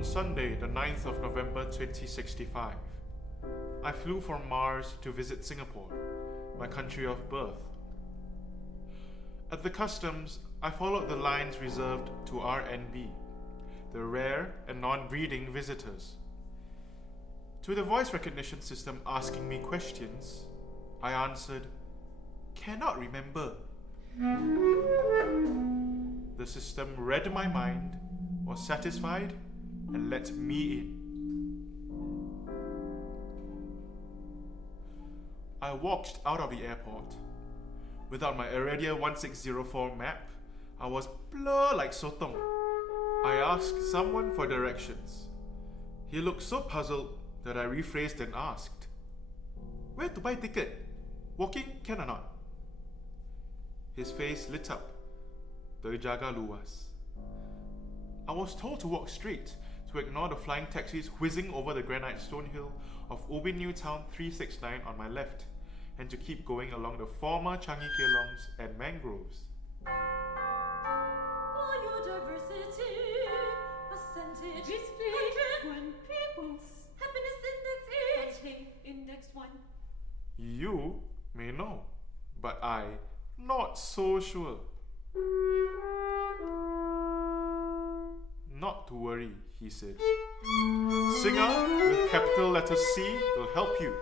On Sunday, the 9th of November 2065, I flew from Mars to visit Singapore, my country of birth. At the customs, I followed the lines reserved to RNB, the rare and non-breeding visitors. To the voice recognition system asking me questions, I answered, "Cannot remember." The system read my mind, was satisfied, and let me in. I walked out of the airport. Without my Iridia 1604 map, I was blur like sotong. I asked someone for directions. He looked so puzzled that I rephrased and asked, "Where to buy ticket? Walking can or not?" His face lit up. Terjaga luas. I was told to walk straight, to ignore the flying taxis whizzing over the granite stone hill of Ubin New Town 369 on my left, and to keep going along the former Changi Kelongs and mangroves. Biodiversity, percentage is when people's happiness index is index 1. You may know, but I not so sure. Not to worry, he said. Singer with capital letter C will help you.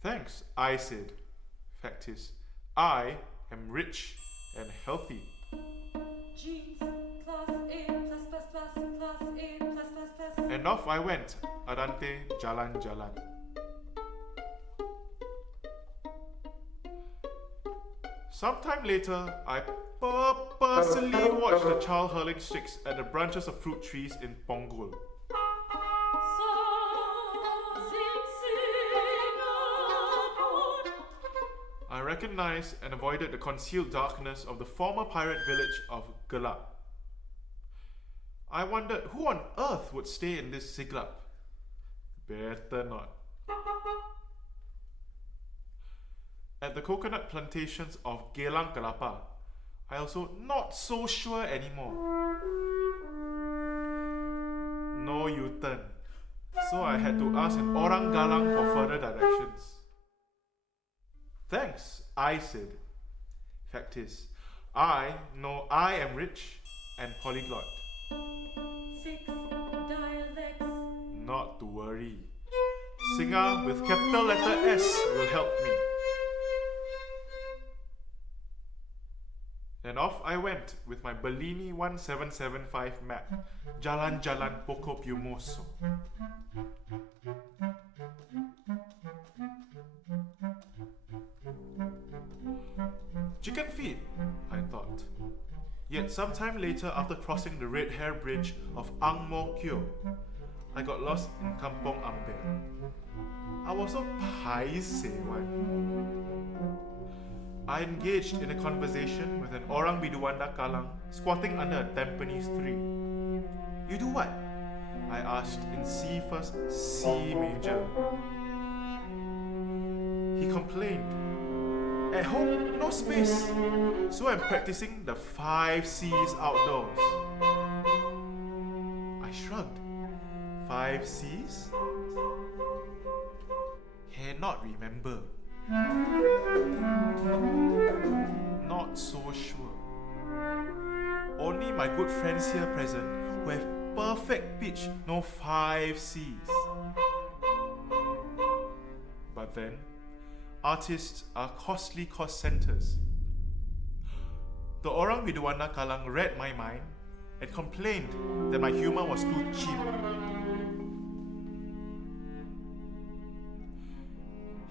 Thanks, I said. Fact is, I am rich and healthy. Genes, class A plus plus plus class A plus plus plus. And off I went, adante jalan-jalan. Sometime later, I purposely watched the child hurling sticks at the branches of fruit trees in Punggol. I recognized and avoided the concealed darkness of the former pirate village of Gelap. I wondered who on earth would stay in this siglap. Better not. At the coconut plantations of Geylang Kelapa, I also not so sure anymore. No U-turn, so I had to ask an orang galang for further directions. Thanks, I said. Fact is, I know I am rich and polyglot. 6 dialects. Not to worry. Singer with capital letter S will help me. And off I went with my Bellini 1775 map, Jalan-Jalan Poco Piumoso. Chicken feet, I thought. Yet sometime later, after crossing the Red Hair Bridge of Ang Mo Kio, I got lost in Kampong Amber. I was so paise one. I engaged in a conversation with an Orang Biduanda Kalang squatting under a Tampines tree. "You do what?" I asked in C first, C major. He complained, "At home, no space, so I'm practicing the 5 C's outdoors." I shrugged. 5 C's? Cannot remember. Not so sure. Only my good friends here present who have perfect pitch know 5 C's. But then, artists are costly cost centers. The Orang Biduanda Kalang read my mind and complained that my humor was too cheap.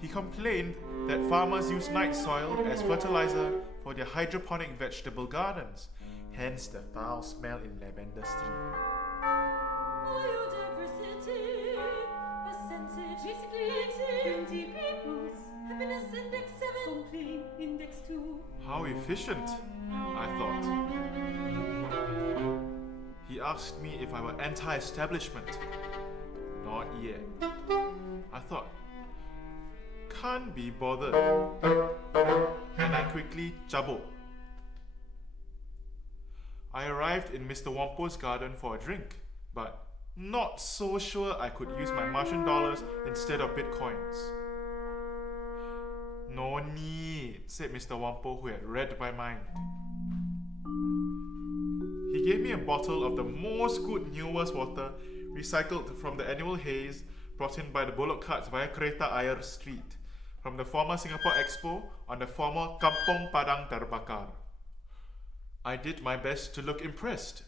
He complained that farmers use night soil as fertilizer for their hydroponic vegetable gardens, hence the foul smell in Lavender Street. Biodiversity, percentage is 20 people's happiness index 7, complaint index 2. How efficient, I thought. He asked me if I were anti-establishment. Not yet. I thought, can't be bothered. And I quickly jabot. I arrived in Mr. Wampo's garden for a drink, but not so sure I could use my Martian dollars instead of bitcoins. No need, said Mr. Wampo, who had read my mind. He gave me a bottle of the most good newest water, recycled from the annual haze brought in by the bullock carts via Kereta Ayer Street, from the former Singapore Expo on the former Kampong Padang Terbakar. I did my best to look impressed.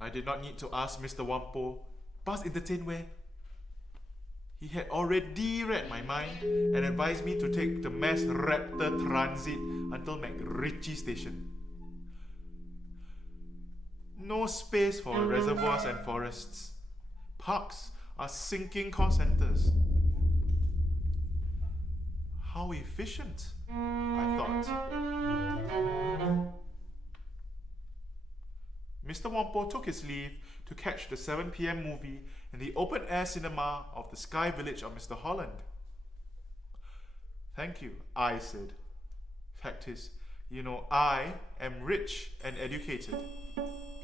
I did not need to ask Mr. Wampo, "Bus entertain where?" He had already read my mind and advised me to take the Mass Raptor Transit until MacRitchie Station. No space for reservoirs and forests. Parks are sinking cost centers. How efficient, I thought. Mr. Wampo took his leave to catch the 7 p.m. movie in the open-air cinema of the Sky Village of Mr. Holland. Thank you, I said. Fact is, I am rich and educated.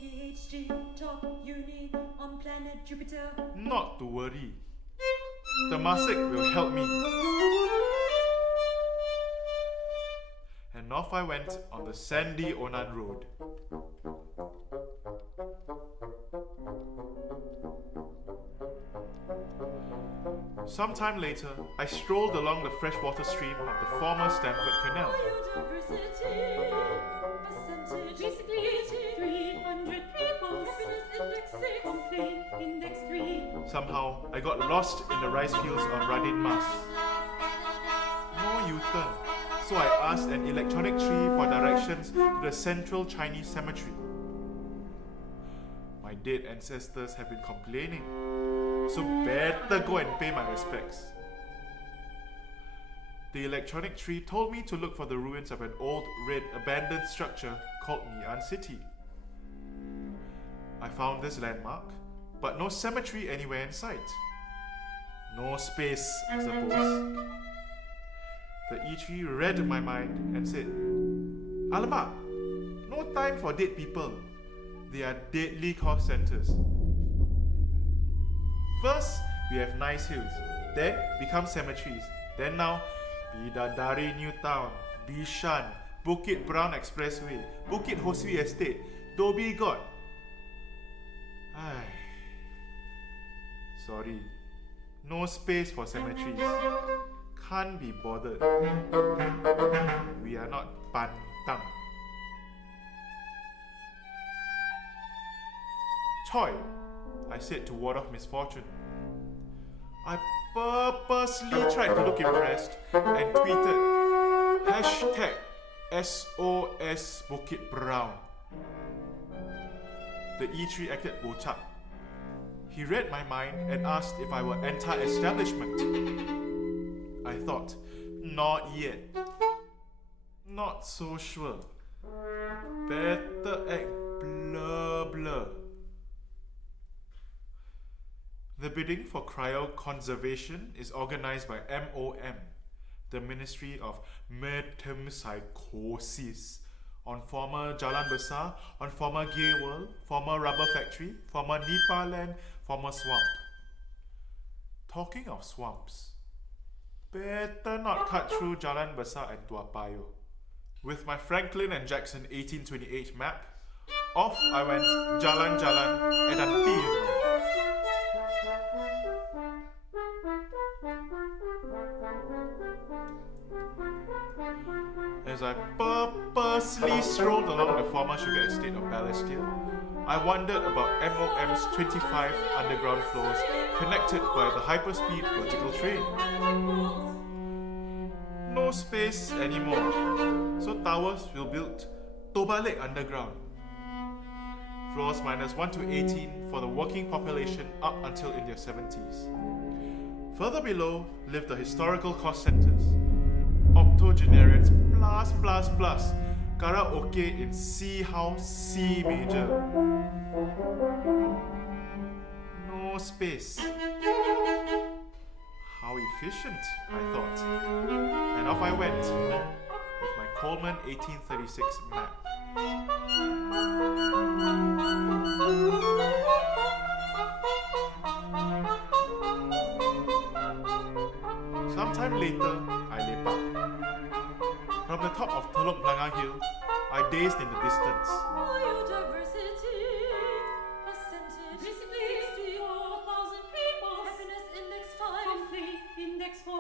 PhD, top uni on planet Jupiter. Not to worry. Temasek will help me. And off I went on the sandy Onan Road. Sometime later, I strolled along the freshwater stream of the former Stanford Canal. Biodiversity, percentage, basically 300 people, happiness index 6, complaint index 3. Somehow, I got lost in the rice fields of Radin Mas. No U-turn, so I asked an electronic tree for directions to the central Chinese cemetery. My dead ancestors have been complaining, so better go and pay my respects. The electronic tree told me to look for the ruins of an old, red, abandoned structure called Ngee City. I found this landmark, but no cemetery anywhere in sight. No space, I suppose. The E-tree read my mind and said, "Alamak, no time for dead people. They are deadly cost centers. First, we have nice hills, then become cemeteries, then now Bidadari New Town, Bishan, Bukit Brown Expressway, Bukit Hosui Estate, Dhoby Ghat." Ay. Sorry, no space for cemeteries. Can't be bothered. We are not pantang. Choi, I said to ward off misfortune. I purposely tried to look impressed and tweeted #SOS Bukit Brown. The E-tree acted bochap. He read my mind and asked if I were anti-establishment. I thought, not yet. Not so sure. Better act blur. The bidding for cryoconservation is organized by MOM, the Ministry of Metempsychosis, on former Jalan Besar, on former Gay World, former Rubber Factory, former Nipah Land, former Swamp. Talking of swamps, better not cut through Jalan Besar and Tua Payoh. With my Franklin and Jackson 1828 map, off I went jalan-jalan and until. As I purposely strolled along the former sugar estate of Balestier, I wondered about MOM's 25 underground floors connected by the hyperspeed vertical train. No space anymore, so towers will build Toba Lake Underground. Floors minus 1 to 18 for the working population up until in their 70s. Further below live the historical cost centers. Octogenarians plus karaoke in C house C major. No space. How efficient, I thought. And off I went with my Coleman 1836 map. Sometime later, I lepak. From the top of Telok Blangah Hill, I gazed in the distance. Biodiversity, percentage, basically 64,000 people, happiness index 5, conflict index 4.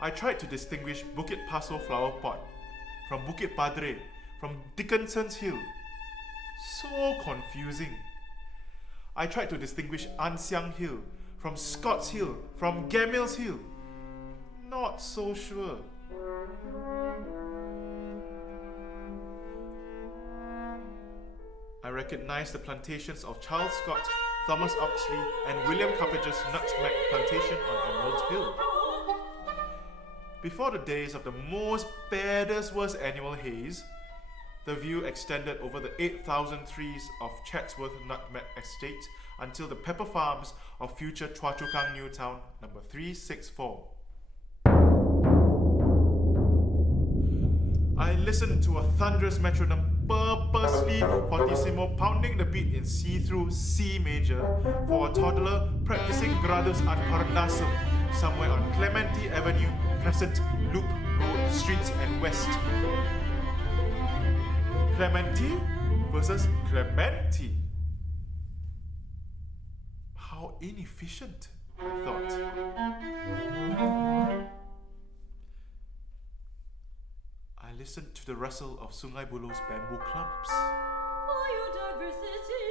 I tried to distinguish Bukit Paso Flower Pot from Bukit Padre, from Dickinson's Hill. So confusing. I tried to distinguish Ann Siang Hill from Scott's Hill, from Gamil's Hill. Not so sure. I recognized the plantations of Charles Scott, Thomas Oxley, and William Cuppidge's nutmeg plantation on Emerald Hill. Before the days of the most baddest worst annual haze, the view extended over the 8,000 trees of Chatsworth Nutmeg Estate until the pepper farms of future Chua Chu Kang New Town, number 364. I listened to a thunderous metronome purposely fortissimo pounding the beat in see-through C major for a toddler practicing Gradus ad Parnassum somewhere on Clementi Avenue, Crescent, Loop Road, Streets and West. Clementi versus Clementi. How inefficient, I thought. I listened to the rustle of Sungai Buloh's bamboo clumps. Biodiversity,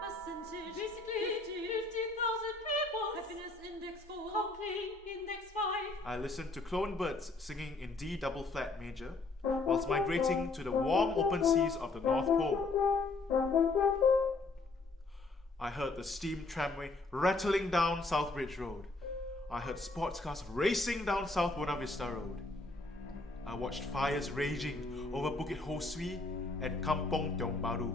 percentage, basically 50,000 people, happiness index 4, conflict index 5. I listened to clone birds singing in D double flat major whilst migrating to the warm open seas of the North Pole. I heard the steam tramway rattling down Southbridge Road. I heard sports cars racing down South Buona Vista Road. I watched fires raging over Bukit Ho Swee and Kampong Tiong Bahru.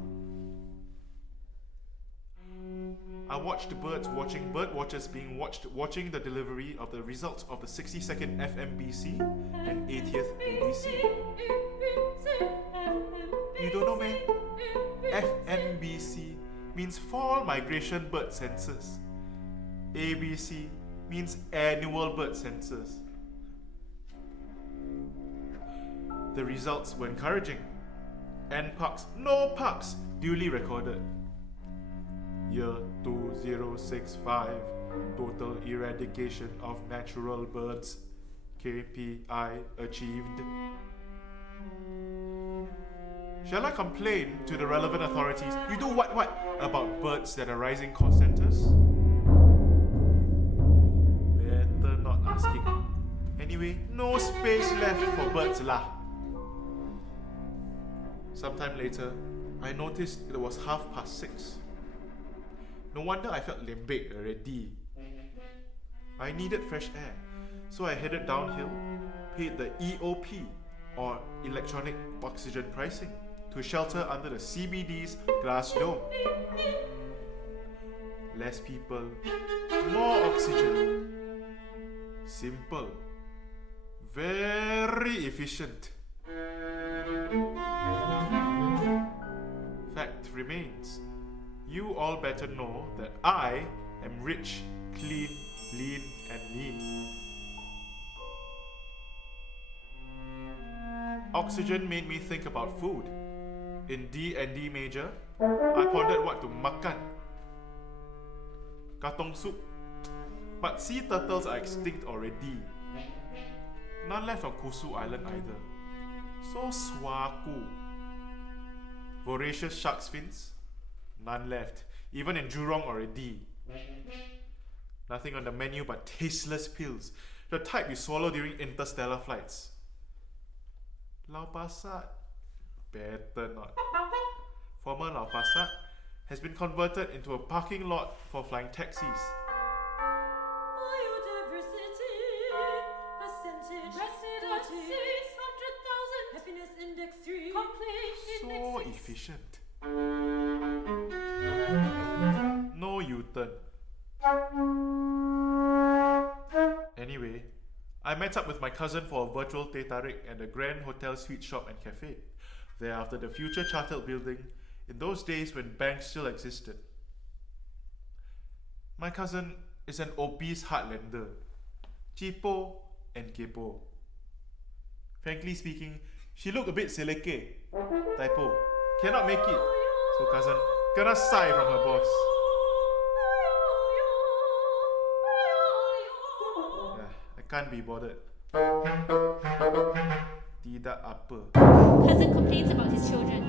I watched the birds watching bird watchers being watching the delivery of the results of the 62nd FMBC and 80th ABC. You don't know, man? FMBC means Fall Migration Bird Census. ABC means Annual Bird Census. The results were encouraging. NParks, no parks, duly recorded. Year 2065, total eradication of natural birds, KPI achieved. Shall I complain to the relevant authorities? You do what about birds that are rising cost centers? Better not asking. Anyway, no space left for birds lah. Sometime later, I noticed it was 6:30. No wonder I felt lembek already. I needed fresh air, so I headed downhill, paid the EOP, or electronic oxygen pricing, to shelter under the CBD's glass dome. Less people, more oxygen. Simple. Very efficient. Fact remains, you all better know that I am rich, clean, lean, and mean. Oxygen made me think about food. In D&D major, I pondered what to makan. Katong soup. But sea turtles are extinct already. None left on Kusu Island either. So swaku. Voracious shark's fins? None left. Even in Jurong already. Nothing on the menu but tasteless pills. The type you swallow during interstellar flights. Lau Pa Sat? Better not. Former Lau Pa Sat has been converted into a parking lot for flying taxis. Biodiversity, percentage, resident 600,000, happiness index 3, complete index So 6. efficient. No U-turn. Anyway, I I met up with my cousin for a virtual teh tarik at the Grand Hotel Suite Shop and Cafe, thereafter the future chartered building, in those days when banks still existed. My cousin is an obese heartlander, cheapo and kepo. Frankly speaking, she looked a bit seleke, typo, cannot make it, so cousin kena sigh from her boss. I can't be bothered. Tidak apa. Cousin complains about his children.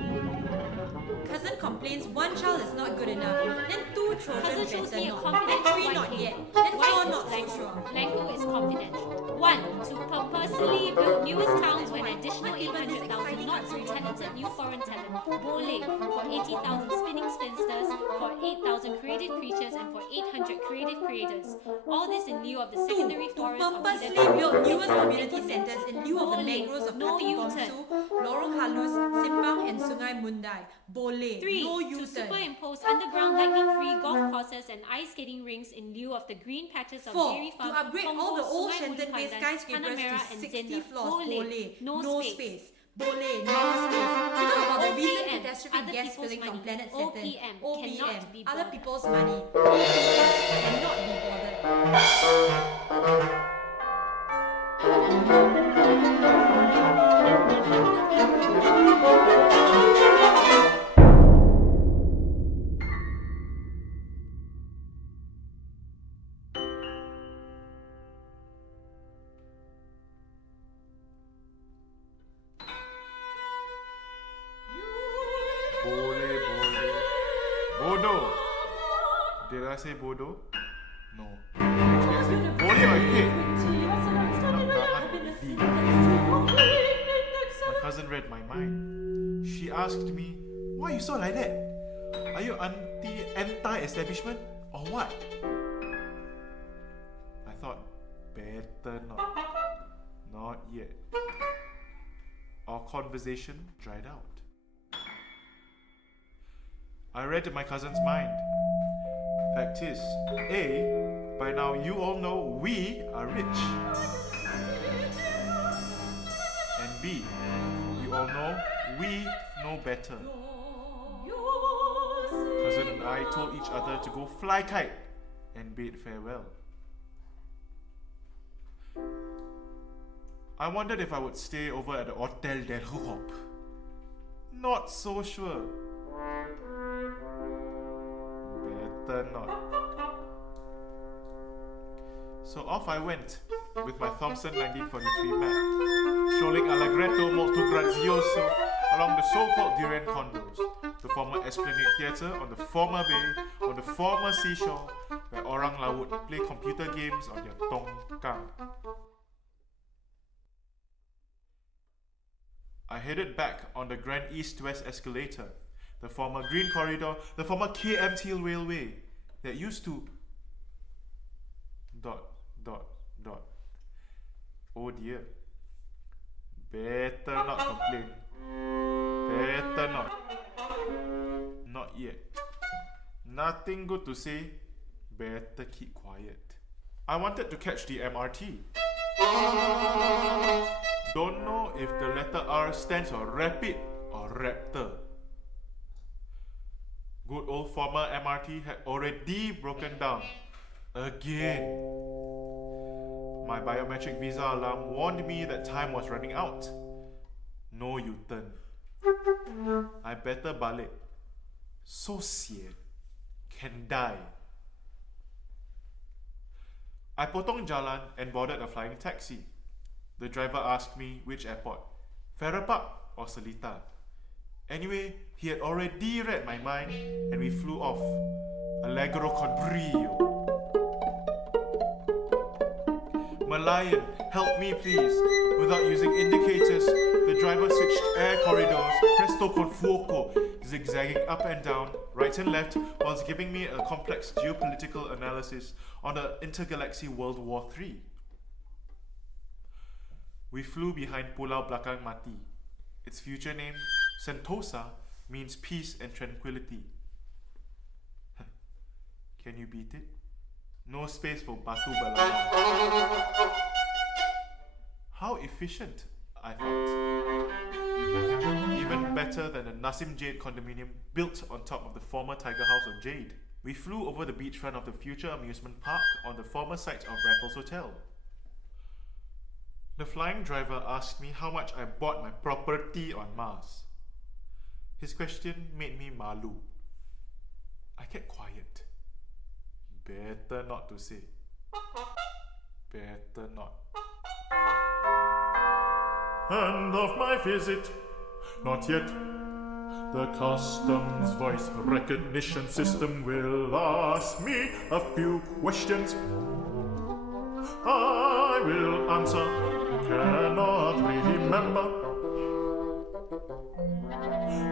Cousin complains one child is not good enough, then two children Cousin shows better me a not, confidential then three white not paper. yet, then White four is not so blanco. sure. Blanco is confidential. 1. To purposely build newest towns for an additional 800,000, not so talented new foreign talent. Bowling for 80,000 spinning spinsters, for 8,000 creative creatures, and for 800 creative creators. All this in lieu of the 2. secondary To forests of purposely Eden. build newest community centres in lieu of the Boleh. mangroves of No Kaki U-turn. Gomsu, Lorong Halus, Simpang and Sungai Mundai. Boleh. 3. No To U-turn. superimpose underground lightning-free golf courses and ice skating rinks in lieu of the green patches of 4. dairy To farm, upgrade all the old Shenton Way Pandan, skyscrapers Panamera to and 60 Zenda. floors. Boleh. No space. Boleh. No space. To talk about the recent OPM, catastrophic other gas people's spillings on money. planet Saturn. OPM, OPM. cannot be Other bothered. people's money. OPM. Cannot be bothered. Boleh. Bodoh. Did I say bodoh? No. Actually, I said boleh or hate. My cousin read my mind. She asked me, why are you so like that? Are you anti-establishment or what? I thought, better not. Not yet. Our conversation dried out. I read my cousin's mind. Fact is, A, by now you all know we are rich. And B, you all know we know better. Cousin and I told each other to go fly kite and bid farewell. I wondered if I would stay over at the Hotel del Hoop. Not so sure. Better not. So off I went with my Thompson 1943 map, strolling allegretto molto grazioso along the so-called Durian condos, the former Esplanade Theatre on the former bay, on the former seashore, where orang laut play computer games on their tongkang. I headed back on the Grand East-West escalator, the former Green Corridor, the former KMT Railway that used to... ... Oh dear. Better not complain. Better not. Not yet. Nothing good to say. Better keep quiet. I wanted to catch the MRT. Don't know if the letter R stands for rapid or raptor. Good old former MRT had already broken down. Again. My biometric visa alarm warned me that time was running out. No U-turn. I better balik. So sian. Can die. I potong jalan and boarded a flying taxi. The driver asked me which airport, Farrer Park or Seletar. Anyway, he had already read my mind and we flew off. Allegro con brio. Malayan, help me please. Without using indicators, the driver switched air corridors, presto con fuoco, zigzagging up and down, right and left, whilst giving me a complex geopolitical analysis on the intergalaxy World War III. We flew behind Pulau Belakang Mati. Its future name, Sentosa, means peace and tranquility. Can you beat it? No space for Batu Belakang. How efficient, I thought. Even better than the Nassim Jade condominium built on top of the former Tiger House of Jade. We flew over the beachfront of the future amusement park on the former site of Raffles Hotel. The flying driver asked me how much I bought my property on Mars. His question made me malu. I kept quiet. Better not to say. Better not. End of my visit. Not yet. The customs voice recognition system will ask me a few questions. I will answer. Cannot remember.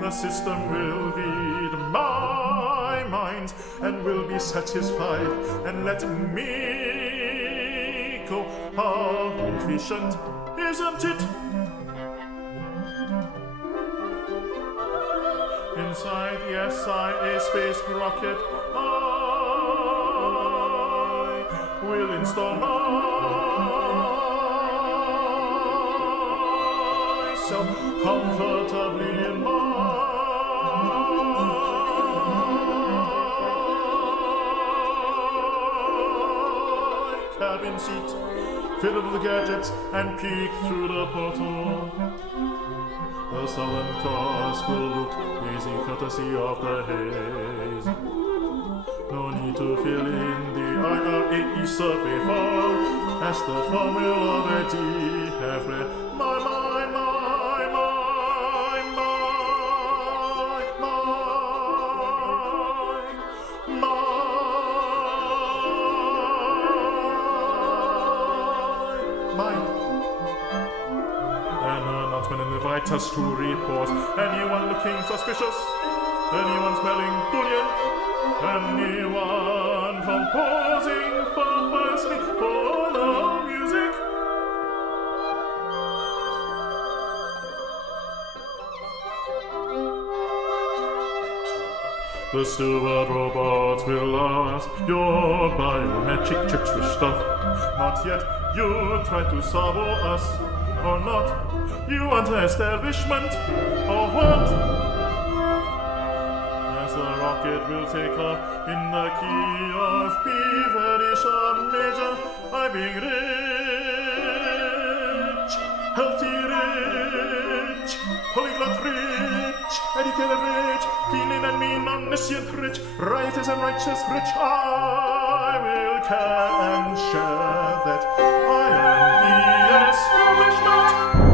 The system will read my mind and will be satisfied and let me go. How efficient, isn't it? Inside the SIA space rocket, I will install myself comfortably in my cabin seat, filled with gadgets, and peek through the portal. The Southern Cross will look easy courtesy of the haze. No need to fill in the IR8E survey form, as the form will already have read my. Invite us to report anyone looking suspicious, anyone smelling durian, anyone composing purposely for the music. The steward robots will ask your biometric chips for stuff. Not yet, you try to sabo us, or not. You want an establishment, or what? As the rocket will take off in the key of B very sharp major, I'm being rich, healthy rich, polyglot rich, educated rich, keen and mean, omniscient rich, righteous and righteous rich. I will care and share that I am the establishment.